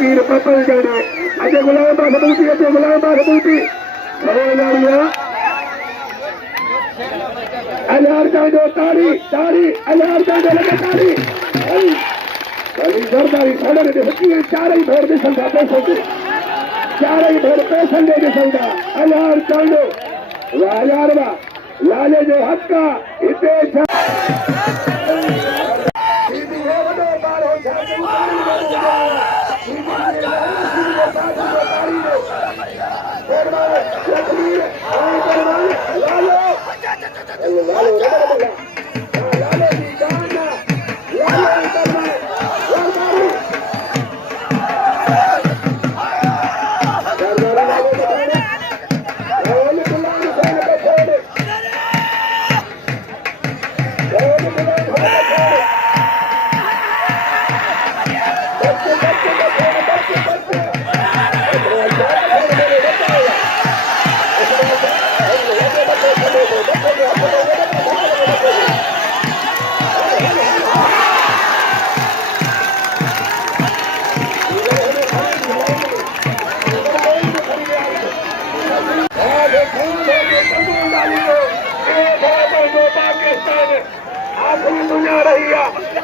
फकीर पपल जड़े अजय गुलाम महबूबी अजय गुलाम महबूबी अलार जाओ ताड़ी ताड़ी अलार जाओ लगे ताड़ी बड़ी जोरदारी खड़े ने देखिए चार ही भर दे संगा पैसों के चार ही भर पैसे दे संगा अलार जाओ वायार वा लाले जो हक्का इतने आखिरी दुनिया रही है।